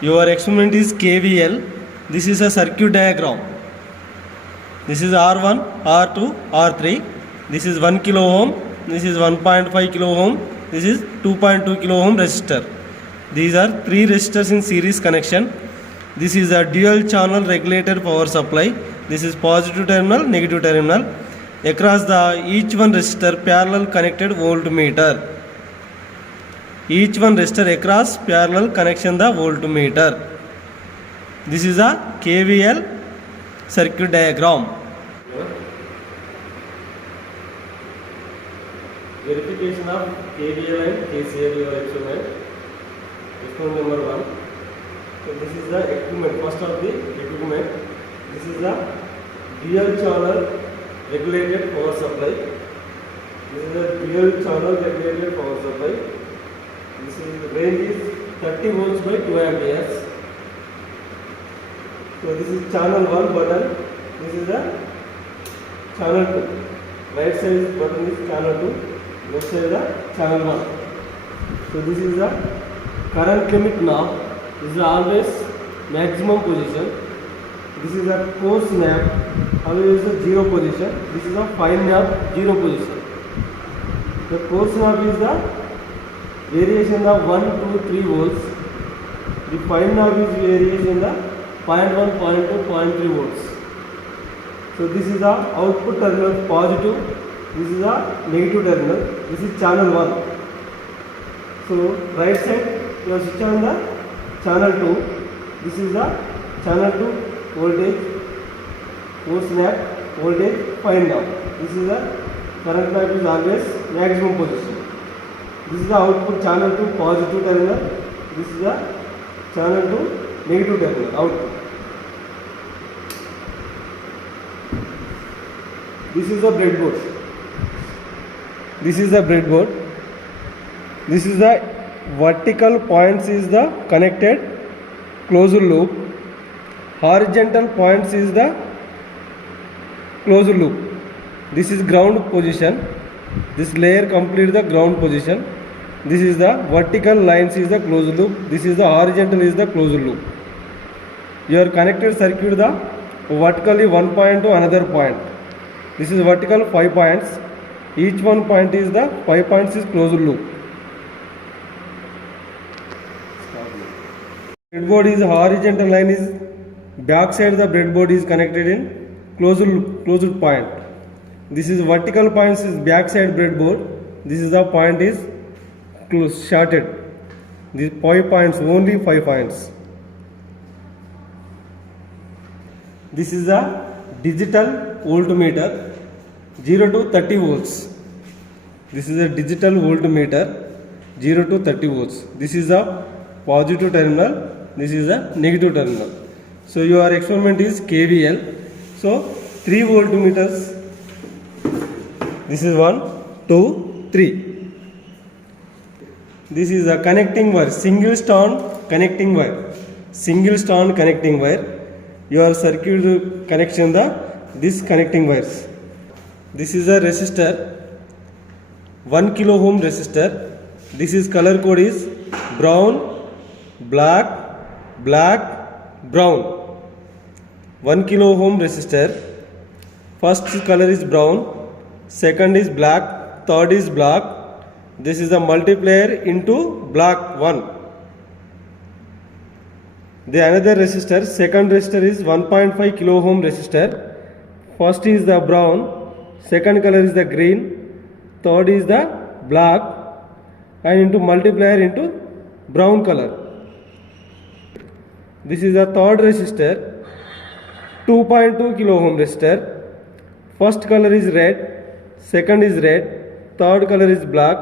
Your experiment is KVL. This is a circuit diagram. This is R1, R2, R3. This is 1 kilo ohm. This is 1.5 kilo ohm. This is 2.2 kilo ohm resistor. These are three resistors in series connection. This is a dual channel regulated power supply. This is positive terminal, negative terminal. Across the each one resistor parallel connected voltmeter. Each one resistor across parallel connection the voltmeter. This is a KVL circuit diagram. Verification of KVL and KCL your experiment. Experiment number 1. So this is the equipment. First of the equipment. This is the dual channel regulated power supply. This is the dual channel regulated power supply. This is the range is 30 volts by 2 amperes. So this is channel 1 button. This is the channel 2. Right side button is channel 2. Left side is the channel 1. So this is the current limit knob. This is always maximum position. This is a coarse knob. Always a 0 position. This is a fine knob 0 position. The coarse knob is the variation of 1, 2, 3 volts. The fine knob is variation the 0.1, 0.2, 0.3 volts. So this is the output terminal positive. This is the negative terminal. This is channel 1. So right side you are switch on the channel 2. This is the channel 2 voltage, force knob, voltage, fine knob. This is the current knob is always maximum position. This is the output channel 2 positive terminal. This is the channel 2 negative terminal output. This is the breadboard. This is the breadboard. This is the vertical points is the connected closed loop. Horizontal points is the closed loop. This is ground position. This layer complete the ground position. This is the vertical lines is the closed loop. This is the horizontal is the closed loop. Your connected circuit the vertically one point to another point. This is vertical 5 points. Each one point is the 5 points is closed loop. Breadboard is horizontal line is back side the breadboard is connected in closed point. This is vertical points is back side breadboard. This is the point is shorted. These 5 points only 5 points. This is a digital voltmeter 0 to 30 volts. This is a digital voltmeter 0 to 30 volts. This is a positive terminal. This is a negative terminal. So your experiment is KVL. So 3 voltmeters. This is 1, 2, 3. This is a connecting wire, single strand connecting wire. Single strand connecting wire. Your circuit connection this connecting wires. This is a resistor 1 kilo ohm resistor. This is color code is brown, black, brown. 1 kilo ohm resistor. First color is brown, second is black, third is black. This is the multiplier into black 1. The another resistor, second resistor is 1.5 kilo ohm resistor. First is the brown, second color is the green, third is the black, and into multiplier into brown color. This is the third resistor, 2.2 kilo ohm resistor. First color is red, second is red, third color is black,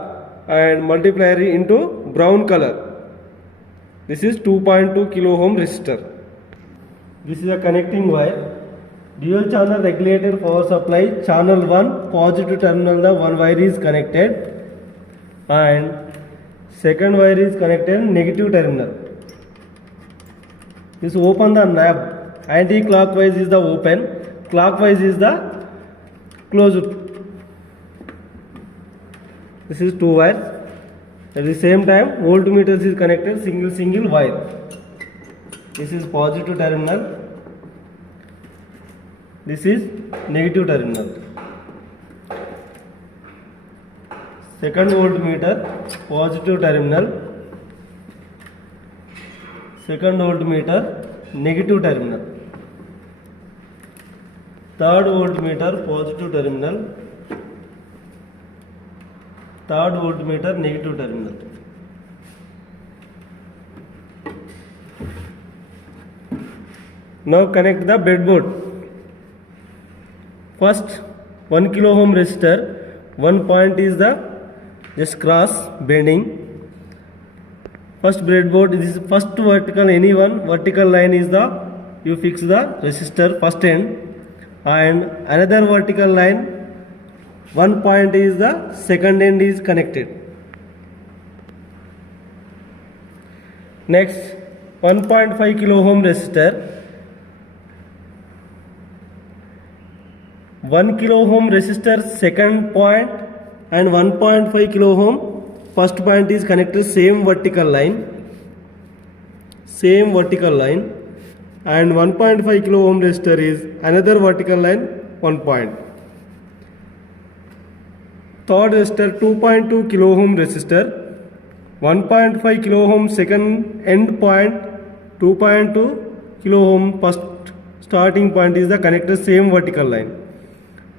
and multiplier into brown color. This is 2.2 kilo ohm resistor. This is a connecting wire. Dual channel regulated power supply. Channel 1 positive terminal the one wire is connected, and second wire is connected negative terminal. This open the knob. Anti-clockwise is the open. Clockwise is the closed. This is 2 wires. At the same time voltmeters is connected single wire. This is positive terminal. This is negative terminal. Second voltmeter, positive terminal. Second voltmeter, negative terminal. Third voltmeter, positive terminal. Third voltmeter, negative terminal. Now connect the breadboard. First 1 kilo ohm resistor, one point is the just cross bending. First breadboard, this is first vertical, any one vertical line is the, you fix the resistor first end, and another vertical line, one point is the second end is connected. Next 1.5 kilo ohm resistor, 1 kilo ohm resistor second point and 1.5 kilo ohm first point is connected same vertical line, and 1.5 kilo ohm resistor is another vertical line, one point. Third resistor 2.2 kilo ohm resistor, 1.5 kilo ohm second end point, 2.2 kilo ohm first starting point is the connected same vertical line.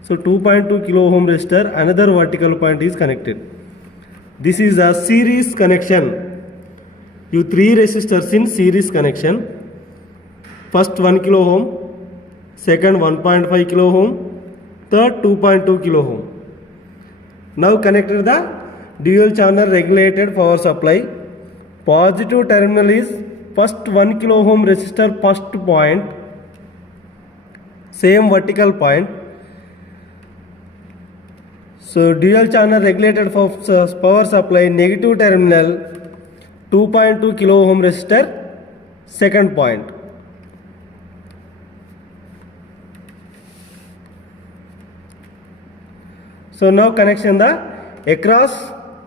So 2.2 kilo ohm resistor, another vertical point is connected. This is a series connection. You three resistors in series connection. First 1 kilo ohm, second 1.5 kilo ohm, third 2.2 kilo ohm. Now connected the dual channel regulated power supply. Positive terminal is first 1 kilo ohm resistor first point, same vertical point. So dual channel regulated power supply, negative terminal 2.2 kilo ohm resistor second point. So now connection the across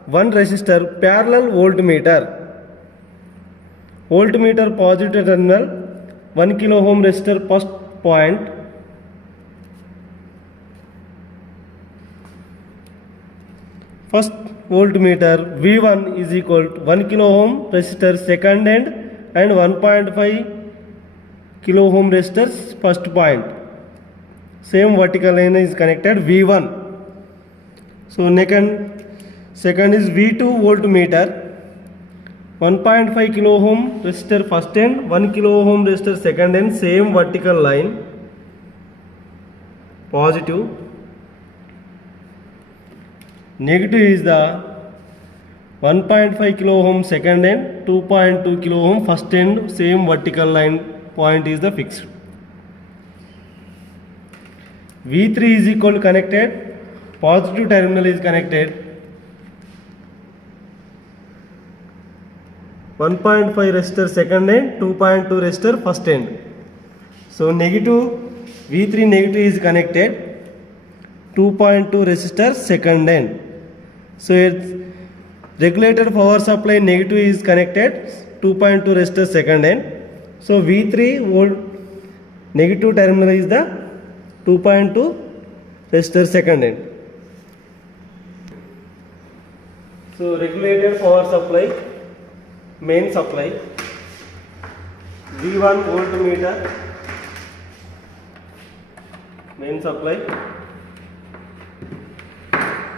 one resistor parallel voltmeter. Voltmeter positive terminal 1 kilo ohm resistor first point. First voltmeter V1 is equal to 1 kilo ohm resistor second end and 1.5 kilo ohm resistor first point. Same vertical line is connected V1. So second is V2 voltmeter, 1.5 kilo ohm resistor first end, 1 kilo ohm resistor second end, same vertical line, positive. Negative is the 1.5 kilo ohm second end, 2.2 kilo ohm first end, same vertical line point is the fixed. V3 is equal to connected, positive terminal is connected, 1.5 resistor second end, 2.2 resistor first end. So negative V3 negative is connected, 2.2 resistor second end. So its regulated power supply negative is connected, 2.2 resistor second end. So V3 volt negative terminal is the 2.2 resistor second end. So regulated power supply, main supply, V1 voltmeter, main supply,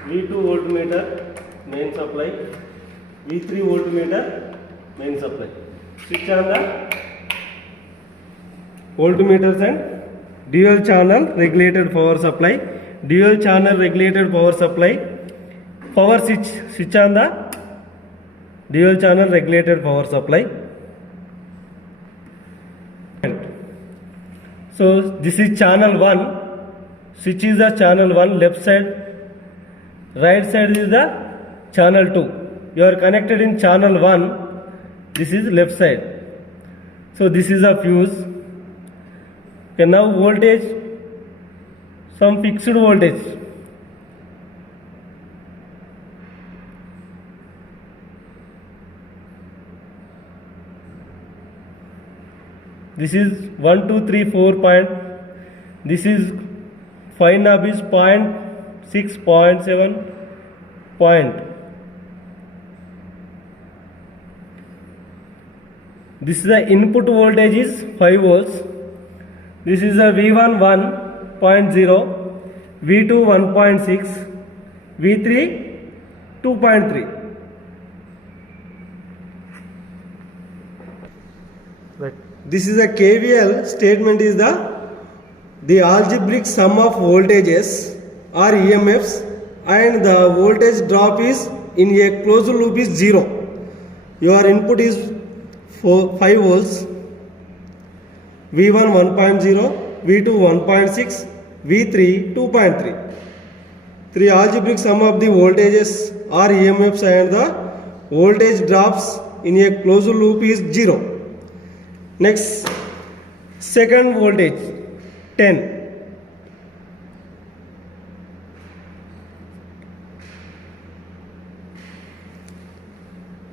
V2 voltmeter, main supply, V3 voltmeter, main supply. Switch on the voltmeters and dual channel regulated power supply. Dual channel regulated power supply. Power switch on the dual channel regulated power supply. So this is channel 1. Switch is the channel 1 left side. Right side is the channel 2. You are connected in channel 1. This is left side. So this is a fuse. Okay, now voltage, some fixed voltage. This is 1 2 3 4 point. This is 5 knob is 0.6 point. This is the input voltage is 5 volts. This is a V1 1.0, V2 1.6, V3 2.3. Right. This is a KVL statement is the algebraic sum of voltages or EMFs and the voltage drop is in a closed loop is 0. Your input is 5 volts, V1 1.0, V2 1.6, V3 2.3. Three algebraic sum of the voltages or EMFs and the voltage drops in a closed loop is 0. Next, second voltage 10.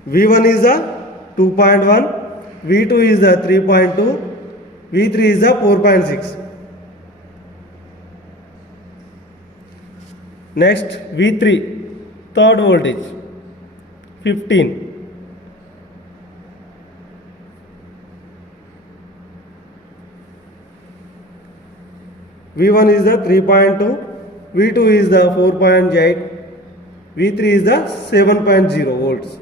V1 is the 2.1, V2 is the 3.2, V3 is the 4.6. Next, V3, third voltage 15. V1 is the 3.2, V2 is the 4.8, V3 is the 7.0 volts.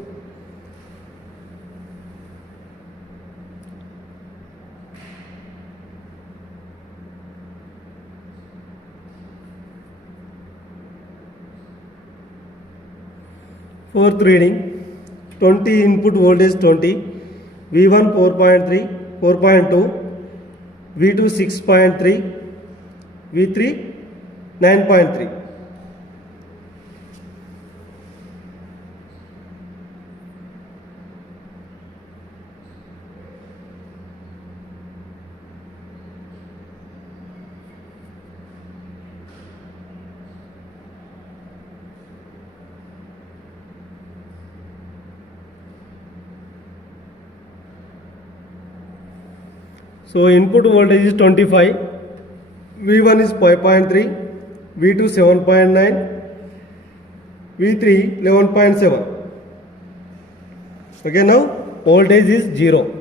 Fourth reading, 20 input voltage 20, V1 4.3, 4.2, V2 6.3, V3 9.3. So input voltage is 25, V1 is 5.3, V2 7.9, V3 11.7. Okay, now voltage is 0.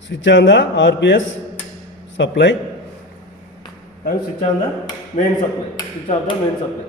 Switch on the RPS supply and switch on the main supply. Switch off the main supply.